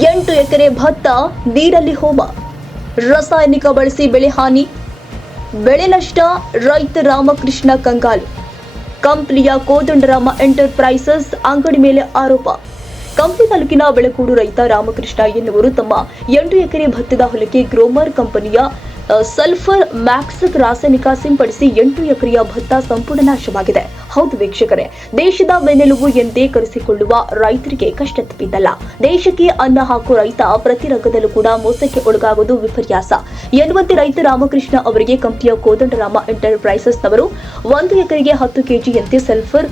8 ಎಕರೆ ಭತ್ತ ನೀರಲ್ಲಿ ಹೋಮ, ರಾಸಾಯನಿಕ ಬಳಸಿ ಬೆಳೆ ಹಾನಿ, ಬೆಳೆ ನಷ್ಟ, ರೈತ ರಾಮಕೃಷ್ಣ ಕಂಗಾಲು. ಕಂಪ್ನಿಯ ಕೋದಂಡರಾಮ ಎಂಟರ್ಪ್ರೈಸಸ್ ಅಂಗಡಿ ಮೇಲೆ ಆರೋಪ. ಕಂಪ್ಲಿ ತಾಲೂಕಿನ ಬೆಳಕೂಡು ರೈತ ರಾಮಕೃಷ್ಣ ಎನ್ನುವರು ತಮ್ಮ 8 ಎಕರೆ ಭತ್ತದ ಹೊಲಕ್ಕೆ ಗ್ರೋಮರ್ ಕಂಪನಿಯ ಸಲ್ಫರ್ ಮ್ಯಾಕ್ಸ್ ರಾಸಾಯನಿಕ ಸಿಂಪಡಿಸಿ 8 ಎಕರೆಯ ಭತ್ತ ಸಂಪೂರ್ಣ ನಾಶವಾಗಿದೆ. ಹೌದು ವೀಕ್ಷಕರೇ, ದೇಶದ ಬೆನ್ನೆಲುಬು ಎಂದೇ ಕರೆಸಿಕೊಳ್ಳುವ ರೈತರಿಗೆ ಕಷ್ಟ ತಪ್ಪಿದ್ದಲ್ಲ. ದೇಶಕ್ಕೆ ಅನ್ನ ಹಾಕುವ ರೈತ ಪ್ರತಿ ರಂಗದಲ್ಲೂ ಕೂಡ ಮೋಸಕ್ಕೆ ಒಳಗಾಗುವುದು ವಿಪರ್ಯಾಸ ಎನ್ನುವಂತೆ ರೈತ ರಾಮಕೃಷ್ಣ ಅವರಿಗೆ ಕಂಪ್ನಿಯ ಕೋದಂಡರಾಮ ಎಂಟರ್ಪ್ರೈಸಸ್ನವರು 1 ಎಕರೆಗೆ 10 ಕೆಜಿಯಂತೆ ಸಲ್ಫರ್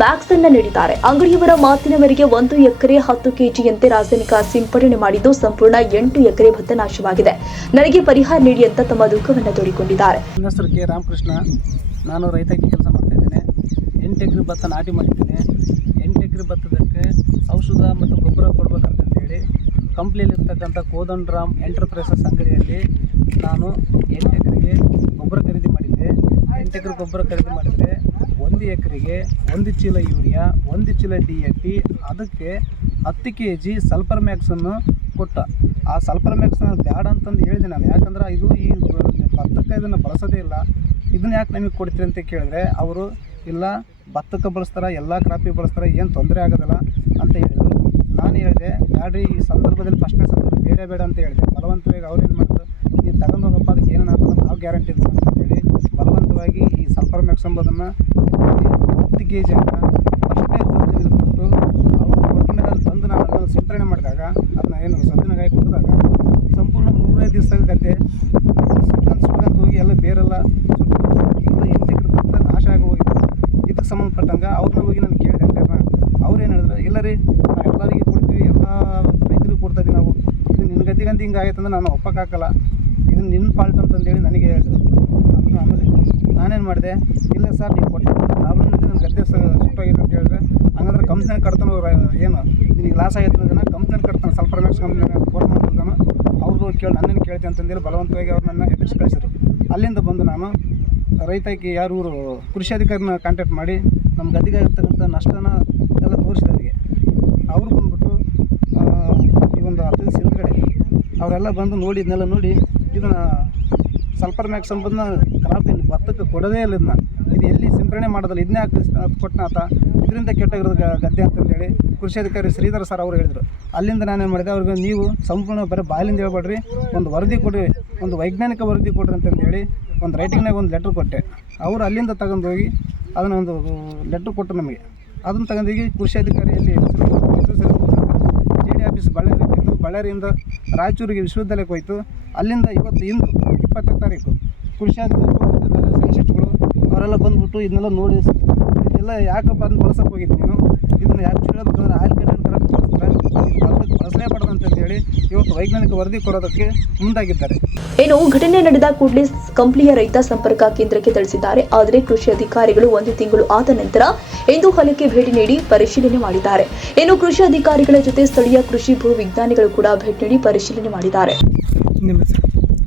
ಮ್ಯಾಕ್ಸ್ ಅನ್ನ ನೀಡಿದ್ದಾರೆ. ಅಂಗಡಿಯವರ ಮಾತಿನ ಮೇರೆಗೆ 1 ಎಕರೆ 10 ಕೆಜಿಯಂತೆ ರಾಸಾಯನಿಕ ಸಿಂಪಡಣೆ ಮಾಡಿದ್ದು ಸಂಪೂರ್ಣ 8 ಎಕರೆ ಭತ್ತ ನಾಶವಾಗಿದೆ. ನನಗೆ ಪರಿಹಾರ ನೀಡಿ ಅಂತ ತಮ್ಮ ದುಃಖವನ್ನು ತೋಡಿಕೊಂಡಿದ್ದಾರೆ. ನನ್ನ ಹೆಸರು ಕೆ ರಾಮಕೃಷ್ಣ. ನಾನು ರೈತಾಗಿ ಕೆಲಸ ಮಾಡ್ತಾ ಇದ್ದೇನೆ. 8 ಎಕರೆ ಭತ್ತ ನಾಟಿ ಮಾಡಿದ್ದೇನೆ. 8 ಎಕರೆ ಭತ್ತದಕ್ಕೆ ಔಷಧ ಮತ್ತು ಗೊಬ್ಬರ ಕೊಡಬೇಕಂತೇಳಿ ಕಂಪ್ನಿಯಲ್ಲಿರ್ತಕ್ಕಂಥ ಕೋದಂಡರಾಮ್ ಎಂಟರ್ಪ್ರೈಸಸ್ ಅಂಗಡಿಯಲ್ಲಿ ನಾನು 8 ಎಕರೆಗೆ ಗೊಬ್ಬರ ಖರೀದಿ ಮಾಡಿದ್ದೆ. 8 ಎಕರೆ ಗೊಬ್ಬರ ಖರೀದಿ ಮಾಡಿದರೆ 1 ಎಕರೆಗೆ 1 ಚೀಲ ಯೂರಿಯಾ, 1 ಚೀಲ DAP, ಅದಕ್ಕೆ 10 kg ಸಲ್ಫರ್ ಮ್ಯಾಕ್ಸನ್ನು ಕೊಟ್ಟ. ಆ ಸಲ್ಫರ್ ಮ್ಯಾಕ್ಸ್ನ ಬ್ಯಾಡ ಅಂತಂದು ಹೇಳಿದೆ ನಾನು. ಯಾಕಂದ್ರೆ ಇದು ಈ ಭತ್ತಕ್ಕೆ ಇದನ್ನು ಬಳಸೋದೇ ಇಲ್ಲ, ಇದನ್ನ ಯಾಕೆ ನಮಗೆ ಕೊಡ್ತೀರಿ ಅಂತ ಕೇಳಿದ್ರೆ ಅವರು ಇಲ್ಲ ಭತ್ತಕ್ಕೆ ಬಳಸ್ತಾರೆ, ಎಲ್ಲ ಕ್ರಾಪಿಗೆ ಬಳಸ್ತಾರೆ, ಏನು ತೊಂದರೆ ಆಗೋದಿಲ್ಲ ಅಂತ ಹೇಳಿದರು. ನಾನು ಹೇಳಿದೆ ಬ್ಯಾಡ್ರಿ, ಈ ಸಂದರ್ಭದಲ್ಲಿ ಫಸ್ಟ್ನೇ ಸಂದರ್ಭ ಬೇಡ ಅಂತ ಹೇಳಿದೆ. ಬಲವಂತವಾಗಿ ಅವ್ರು ಏನು ಮಾಡಿದ್ರು, ನೀವು ತಗೊಂಡು ಹೋಗಪ್ಪ, ಅದಕ್ಕೆ ಏನೇನು ಆಗ್ತದೆ ನಾವು ಗ್ಯಾರಂಟಿ ಇಲ್ಲ ಅಂತೇಳಿ ಬಲವಂತವಾಗಿ ಈ ಸಲ್ಫರ್ ಮ್ಯಾಕ್ಸ್ ಎಂಬುದನ್ನು 10 kg ಅಂತ ಫಸ್ಟ್ನೇ ಡೋಸಲ್ಲಿ ಕೊಟ್ಟು ಅವ್ರು ಕೊಟ್ಟ ಮೇಲೆ ಅಲ್ಲಿ ತಂದು ನಾನು ಅದನ್ನು ಸಿಂಪರಣೆ ಮಾಡಿದಾಗ ಅದನ್ನ ಏನು ಸದ್ದಿನಗಾಯಿ ಕೊಡಿದಾಗ ಸಂಪೂರ್ಣ 3-5 ದಿವಸದಾಗ ಗದ್ದೆ ಸುಟ್ಕೊಂತ ಹೋಗಿ ಎಲ್ಲ ಬೇರೆಲ್ಲ ಸುಟ್ಟು 8 ಎಕರೆ ಭತ್ತ ನಾಶ ಆಗಿ ಹೋಗಿತ್ತು. ಇದಕ್ಕೆ ಸಂಬಂಧಪಟ್ಟಂಗೆ ಅವ್ರನ್ನ ಹೋಗಿ ನಾನು ಕೇಳಿದೆ ಅಂಗಡಿಯವ್ರನ್ನ. ಅವ್ರು ಏನು ಹೇಳಿದ್ರು, ಇಲ್ಲ ರೀ ನಾವು ಎಲ್ಲರಿಗೆ ಕೊಡ್ತೀವಿ, ಎಲ್ಲ ರೈತರಿಗೆ ಕೊಡ್ತಾ ಇದ್ದೀವಿ, ನಾವು ಇದು ನಿನ್ನ ಗದ್ದೆಗಂತ ಹಿಂಗೆ ಆಗೈತಂದ್ರೆ ನಾನು ಒಪ್ಪಕ್ಕಾಗಲ್ಲ, ಇದು ನಿನ್ನ ಫಾಲ್ಟ್ ಅಂತಂದೇಳಿ ನನಗೆ ಹೇಳಿದ್ರು. ಆಮೇಲೆ ನಾನೇನು ಮಾಡಿದೆ, ಇಲ್ಲ ಸರ್ ನೀವು ಕೊಟ್ಟಿದ್ದು ಪ್ರಾಬ್ಲಮ್ ಇದೆ, ನನ್ನ ಗದ್ದೆ ಸುಟ್ಟಾಗಿದೆ ಅಂತ ಹೇಳಿದ್ರೆ ಹಂಗಂದ್ರೆ ಕಂಪ್ನಿಯಲ್ಲಿ ಕಟ್ತಾನೆ, ಏನು ನಿನಗೆ ಲಾಸ್ ಆಗೈತೆ ಅನ್ನೋದನ್ನ ಕಂಪ್ನಿಯಲ್ಲಿ ಕಟ್ತಾನೆ, ಸಲ್ಫರ್ ಮ್ಯಾಕ್ಸ್ ಕಂಪ್ನಿನ ಫೋನ್ ಮಾಡ್ತಾನೆ, ಅವ್ರದ್ದು ಕೇಳಿ ನನ್ನೇನು ಕೇಳ್ತೀನಿ ಅಂತಂದೇಳಿ ಬಲವಂತವಾಗಿ ಅವ್ರು ನನ್ನ ಎದುರಿಸಿ ಕಳಿಸಿದ್ರು. ಅಲ್ಲಿಂದ ಬಂದು ನಾನು ರೈತಾಕಿ ಯಾರು ಕೃಷಿ ಅಧಿಕಾರಿನ ಕಾಂಟ್ಯಾಕ್ಟ್ ಮಾಡಿ ನಮ್ಮ ಗದ್ದೆಗೆ ಆಗಿರ್ತಕ್ಕಂಥ ನಷ್ಟನ ಎಲ್ಲ ತೋರಿಸಿದೆ ಅವರಿಗೆ. ಅವರು ಬಂದ್ಬಿಟ್ಟು ಈ ಒಂದು 10 ದಿವಸ ಹಿಂದ್ಗಡೆ ಅವರೆಲ್ಲ ಬಂದು ನೋಡಿ ಇದನ್ನೆಲ್ಲ ನೋಡಿ ಇದನ್ನು ಸಲ್ಫರ್ ಮ್ಯಾಕ್ಸ್ ಎಂಬುದನ್ನ ಕ್ರಾಪ್ ಏನು ಭತ್ತಕ್ಕೆ ಕೊಡೋದೇ ಇಲ್ಲ, ಇದನ್ನ ಇದು ಎಲ್ಲಿ ಸಿಂಪರಣೆ ಮಾಡೋದಲ್ಲ, ಇದನ್ನೇ ಕೊಟ್ಟನ ಆತ, ಇದರಿಂದ ಕೆಟ್ಟಾಗಿರೋದು ಗದ್ದೆ ಅಂತಂದೇಳಿ ಕೃಷಿ ಅಧಿಕಾರಿ ಶ್ರೀಧರ್ ಸರ್ ಅವರು ಹೇಳಿದರು. ಅಲ್ಲಿಂದ ನಾನೇನು ಮಾಡಿದೆ, ಅವ್ರಿಗೆ ನೀವು ಸಂಪೂರ್ಣ ಬರೀ ಬಾಯಿಲಿಂದ ಹೇಳ್ಬೇಡ್ರಿ, ಒಂದು ವರದಿ ಕೊಡಿ, ಒಂದು ವೈಜ್ಞಾನಿಕ ವರದಿ ಕೊಡ್ರಿ ಅಂತಂದೇಳಿ ಒಂದು ರೈಟಿಂಗ್ನಾಗ ಒಂದು ಲೆಟ್ರ್ ಕೊಟ್ಟೆ. ಅವರು ಅಲ್ಲಿಂದ ತಗೊಂಡು ಹೋಗಿ ಅದನ್ನು ಒಂದು ಲೆಟ್ರ್ ಕೊಟ್ಟರು ನಮಗೆ. ಅದನ್ನು ತಗೊಂಡೋಗಿ ಕೃಷಿ ಅಧಿಕಾರಿಯಲ್ಲಿ JD ಆಫೀಸ್ ಬಳ್ಳಾರಿ ಹೋಯಿತು. ಬಳ್ಳಾರಿಯಿಂದ ರಾಯಚೂರಿಗೆ ವಿಶ್ವವಿದ್ಯಾಲಯಕ್ಕೆ ಹೋಯಿತು. ಅಲ್ಲಿಂದ ಇಂದು 20ನೇ ತಾರೀಕು ಕೃಷಿ ಅಧಿಕಾರಿಗಳು ಸೈಂಟಿಸ್ಟ್ಗಳು ಅವರೆಲ್ಲ ಬಂದುಬಿಟ್ಟು ಇದನ್ನೆಲ್ಲ ನೋಡಿ, ಇದೆಲ್ಲ ಯಾಕಪ್ಪ ಅದನ್ನು ಬಳಸೋಕೆ ಹೋಗಿದ್ದು ನೀನು, ಇದನ್ನು ಆ್ಯಕ್ಚುಲಿ ಹೇಳ್ಬೇಕಂದ್ರೆ ಆಯಿಲ್ ಕಂಟೆಂಟ್ ಕರೆಕ್ಟ್ ಬಳಸ್ತಾರೆ, ಇದು ಭತ್ತಕ್ಕೆ ಬಳಸಲೇಬಾರ್ದು ಅಂತೇಳಿ ಇವತ್ತು ವೈಜ್ಞಾನಿಕ ವರದಿ ಕೊಡೋದಕ್ಕೆ ಮುಂದಾಗಿದ್ದಾರೆ. ಇನ್ನು ಘಟನೆ ನಡೆದ ಕೂಡಲೇ ಕಂಪ್ನಿಯ ರೈತ ಸಂಪರ್ಕ ಕೇಂದ್ರಕ್ಕೆ ತಿಳಿಸಿದ್ದಾರೆ. ಆದರೆ ಕೃಷಿ ಅಧಿಕಾರಿಗಳು 1 ತಿಂಗಳು ಆದ ನಂತರ ಇಂದು ಹೊಲಕ್ಕೆ ಭೇಟಿ ನೀಡಿ ಪರಿಶೀಲನೆ ಮಾಡಿದ್ದಾರೆ. ಇನ್ನು ಕೃಷಿ ಅಧಿಕಾರಿಗಳ ಜೊತೆ ಸ್ಥಳೀಯ ಕೃಷಿ ಭೂ ವಿಜ್ಞಾನಿಗಳು ಕೂಡ ಭೇಟಿ ನೀಡಿ ಪರಿಶೀಲನೆ ಮಾಡಿದ್ದಾರೆ.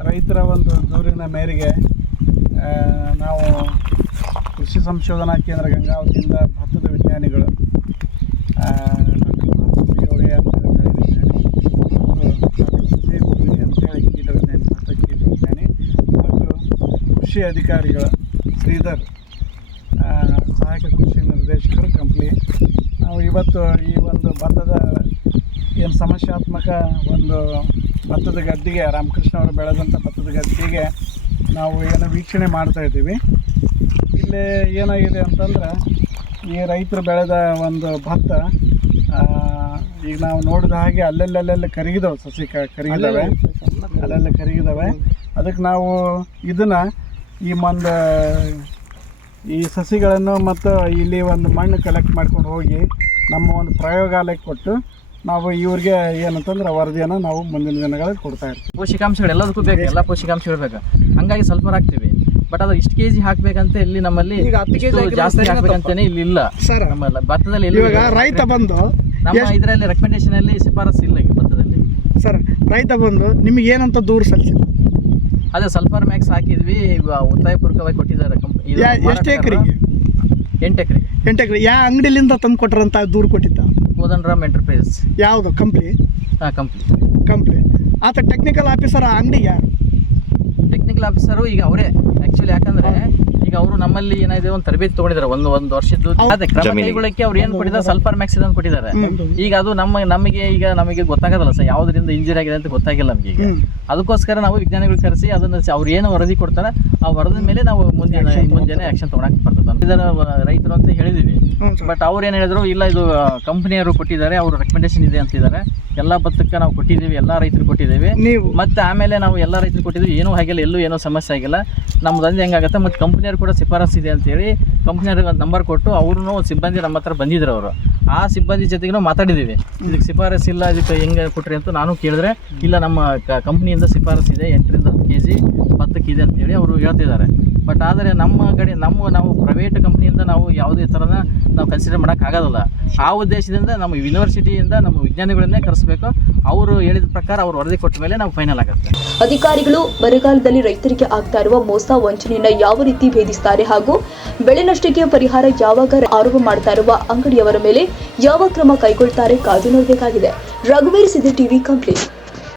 ರೈತರ ಒಂದು ದೂರಿನ ಮೇರೆಗೆ ನಾವು ಕೃಷಿ ಸಂಶೋಧನಾ ಕೇಂದ್ರ ಗಂಗಾವತಿಯಿಂದ ಭತ್ತದ ವಿಜ್ಞಾನಿಗಳು ಅಂತೇಳಿ ಕೀಟ ವಿಜ್ಞಾನಿ, ಭತ್ತ ಕೀಟ ವಿಜ್ಞಾನಿ ಹಾಗೂ ಕೃಷಿ ಅಧಿಕಾರಿಗಳ ಶ್ರೀಧರ್ ಸಹಾಯಕ ಕೃಷಿ ನಿರ್ದೇಶಕರು ಕಂಪ್ನಿ, ನಾವು ಇವತ್ತು ಈ ಒಂದು ಭತ್ತದ ಏನು ಸಮಸ್ಯಾತ್ಮಕ ಒಂದು ಭತ್ತದ ಗದ್ದೆಗೆ, ರಾಮಕೃಷ್ಣ ಅವರು ಬೆಳೆದಂಥ ಭತ್ತದ ಗದ್ದೆಗೆ ನಾವು ಏನು ವೀಕ್ಷಣೆ ಮಾಡ್ತಾಯಿದ್ದೀವಿ. ಇಲ್ಲಿ ಏನಾಗಿದೆ ಅಂತಂದ್ರೆ, ಈ ರೈತರು ಬೆಳೆದ ಒಂದು ಭತ್ತ ಈಗ ನಾವು ನೋಡಿದ ಹಾಗೆ ಅಲ್ಲೆಲ್ಲೆಲ್ಲೆಲ್ಲ ಕರಗಿದವೆ, ಸಸಿ ಕರಗಿದಾವೆ, ಅಲ್ಲೆಲ್ಲ ಕರಗಿದಾವೆ. ಅದಕ್ಕೆ ನಾವು ಇದನ್ನು ಈ ಸಸಿಗಳನ್ನು ಮತ್ತು ಇಲ್ಲಿ ಒಂದು ಮಣ್ಣು ಕಲೆಕ್ಟ್ ಮಾಡ್ಕೊಂಡು ಹೋಗಿ ನಮ್ಮ ಒಂದು ಪ್ರಯೋಗಾಲಯಕ್ಕೆ ಕೊಟ್ಟು ನಾವು ಇವ್ರಿಗೆ ಏನಂತಂದ್ರೆ ವರದಿಯನ್ನು ನಾವು ಮುಂದಿನ ದಿನಗಳಲ್ಲಿ ಕೊಡ್ತಾ ಇರ್ತೀವಿ. ಪೋಷಕಾಂಶಗಳು ಎಲ್ಲದಕ್ಕೂ ಬೇಕು, ಎಲ್ಲ ಪೋಷಕಾಂಶಗಳು ಬೇಕು, ಹಂಗಾಗಿ ಸಲ್ಫರ್ ಹಾಕ್ತೀವಿ. ಬಟ್ ಅದು ಇಷ್ಟು kg ಹಾಕ್ಬೇಕಂತ ಇಲ್ಲಿ ನಮ್ಮಲ್ಲಿ ಜಾಸ್ತಿ ಹಾಕ್ಬೇಕಂತಾನೆ ಇಲ್ಲಿ ಇಲ್ಲ. ನಮ್ಮಲ್ಲ ಭತ್ತದಲ್ಲಿ ರೈತ ಬಂದು ನಮ್ಮ ಇದರಲ್ಲಿ ರೆಕಮೆಂಡೇಶನ್ ಅಲ್ಲಿ ಶಿಫಾರಸು ಇಲ್ಲ ಈಗ ಭತ್ತದಲ್ಲಿ. ಸರ್ ರೈತ ಬಂದು ನಿಮಗೆ ಏನಂತ ದೂರ ಸಲ್ಲಿಸಿದ್ರು? ಅದೇ ಸಲ್ಫರ್ ಮ್ಯಾಕ್ಸ್ ಹಾಕಿದ್ವಿ, ಒತ್ತಾಯಪೂರ್ವಕವಾಗಿ ಕೊಟ್ಟಿದ್ದಾರೆ ಕಂಪನಿ. ಎಷ್ಟು ಎಕರೆಗೆ? 8 ಎಕರೆ. 8 ಎಕರೆ ಯಾವ ಅಂಗಡಿಲಿಂದ ತಂದು ಕೊಟ್ಟರಂತ ದೂರು ಕೊಟ್ಟಿದ್ದ? ಕೋದಂಡರಾಮ್ ಎಂಟರ್ಪ್ರೈಸಸ್. ಯಾವುದು ಕಂಪ್ನಿ? ಕಂಪ್ನಿ ಆತ ಟೆಕ್ನಿಕಲ್ ಆಫೀಸರ್ ಅಂಗಡಿ ಯಾರು? ಟೆಕ್ನಿಕಲ್ ಆಫೀಸರು ಈಗ ಅವರೇ ಆಕ್ಚುಲಿ, ಯಾಕಂದ್ರೆ ಈಗ ಅವರು ನಮ್ಮಲ್ಲಿ ಏನಾಗಿದೆ ಒಂದು ತರಬೇತಿ ತಗೊಂಡಿದ್ದಾರೆ ಒಂದು ವರ್ಷದ್ದು. ಅದೇ ಕ್ರಮ ಕೈಗೊಳ್ಳಕ್ಕೆ ಅವ್ರು ಏನು ಕೊಟ್ಟಿದ್ದಾರೆ, ಸಲ್ಫರ್ ಮ್ಯಾಕ್ಸ್ ಅಂತ ಕೊಟ್ಟಿದ್ದಾರೆ. ಈಗ ಅದು ನಮಗೆ ಗೊತ್ತಾಗೋದಲ್ಲ ಸರ್, ಯಾವ್ದರಿಂದ ಇಂಜರಿ ಆಗಿದೆ ಅಂತ ಗೊತ್ತಾಗಿಲ್ಲ ನಮಗೆ. ಈಗ ಅದಕ್ಕೋಸ್ಕರ ನಾವು ವಿಜ್ಞಾನಿಗಳು ಕರೆಸಿ ಅದನ್ನ ಅವ್ರು ಏನು ವರದಿ ಕೊಡ್ತಾರೆ ಆ ವರದಿ ಮೇಲೆ ನಾವು ಮುಂಜಾನೆ ಆಕ್ಷನ್ ತಗೊಳಕ್ ಬರ್ತದೆ. ಇದರ ರೈತರು ಅಂತ ಹೇಳಿದೀವಿ, ಬಟ್ ಅವ್ರು ಏನು ಹೇಳಿದ್ರು, ಇಲ್ಲ ಇದು ಕಂಪನಿಯವರು ಕೊಟ್ಟಿದ್ದಾರೆ, ಅವ್ರ ರೆಕಮೆಂಡೇಶನ್ ಇದೆ ಅಂತಿದ್ದಾರೆ. ಎಲ್ಲ ಭತ್ತಕ್ಕೆ ನಾವು ಕೊಟ್ಟಿದ್ದೀವಿ, ಎಲ್ಲ ರೈತರು ಕೊಟ್ಟಿದ್ದೀವಿ. ಮತ್ತೆ ಆಮೇಲೆ ನಾವು ಎಲ್ಲ ರೈತರು ಕೊಟ್ಟಿದ್ದೀವಿ, ಏನೂ ಆಗಿಲ್ಲ, ಎಲ್ಲೂ ಏನೋ ಸಮಸ್ಯೆ ಆಗಿಲ್ಲ. ನಮ್ದು ಅಂದು ಹೆಂಗಾಗುತ್ತೆ, ಮತ್ತು ಕಂಪ್ನಿಯವ್ರು ಕೂಡ ಶಿಫಾರಸ್ ಇದೆ ಅಂತೇಳಿ ಕಂಪ್ನಿಯವ್ರಿಗೆ ಒಂದು ನಂಬರ್ ಕೊಟ್ಟು ಅವ್ರೂ ಸಿಬ್ಬಂದಿ ನಮ್ಮ ಹತ್ರ ಬಂದಿದ್ರು. ಅವರು ಆ ಸಿಬ್ಬಂದಿ ಜೊತೆಗೂ ಮಾತಾಡಿದ್ದೀವಿ, ಇದಕ್ಕೆ ಶಿಫಾರಸ್ ಇಲ್ಲ, ಇದಕ್ಕೆ ಹೆಂಗೆ ಕೊಟ್ರಿ ಅಂತ ನಾನು ಕೇಳಿದ್ರೆ, ಇಲ್ಲ ನಮ್ಮ ಕಂಪ್ನಿಯಿಂದ ಶಿಫಾರಸ್ ಇದೆ, 8 ರಿಂದ 10 kg ಭತ್ತಕ್ಕೆ ಇದೆ ಅಂತೇಳಿ ಅವರು ಹೇಳ್ತಿದ್ದಾರೆ. ಬಟ್ ಆದರೆ ನಮ್ಮ ಕಡೆ ನಾವು ಪ್ರೈವೇಟ್ ಕಂಪ್ನಿಯಿಂದ ನಾವು ಯಾವುದೇ ಥರದ ನಾವು ಕನ್ಸಿಡರ್ ಮಾಡೋಕ್ಕಾಗೋದಿಲ್ಲ. ಆ ಉದ್ದೇಶದಿಂದ ನಮ್ಮ ಯೂನಿವರ್ಸಿಟಿಯಿಂದ ನಮ್ಮ ವಿಜ್ಞಾನಿಗಳನ್ನೇ ಕರೆಸಬೇಕು. ಅವರು ಹೇಳಿದ ಪ್ರಕಾರ ಅವ್ರು ವರದಿ ಕೊಟ್ಟ ಮೇಲೆ ನಾವು ಫೈನಲ್ ಆಗುತ್ತೆ. ಅಧಿಕಾರಿಗಳು ಬರಗಾಲದಲ್ಲಿ ರೈತರಿಗೆ ಆಗ್ತಾ ಇರುವ ಮೋಸ ವಂಚನೆಯನ್ನ ಯಾವ ರೀತಿ ಭೇದಿಸ್ತಾರೆ ಹಾಗೂ ಬೆಳೆ ನಷ್ಟಕ್ಕೆ ಪರಿಹಾರ ಯಾವಾಗ ಆರೋಪ ಮಾಡ್ತಾ ಇರುವ ಅಂಗಡಿಯವರ ಮೇಲೆ ಯಾವ ಕ್ರಮ ಕೈಗೊಳ್ತಾರೆ ಕಾದು ನೋಡಬೇಕಾಗಿದೆ. ರಘುವೀರ್ ಸಿದ್ದಿ, ಟಿವಿ ಕಂಪ್ಲೀಟ್.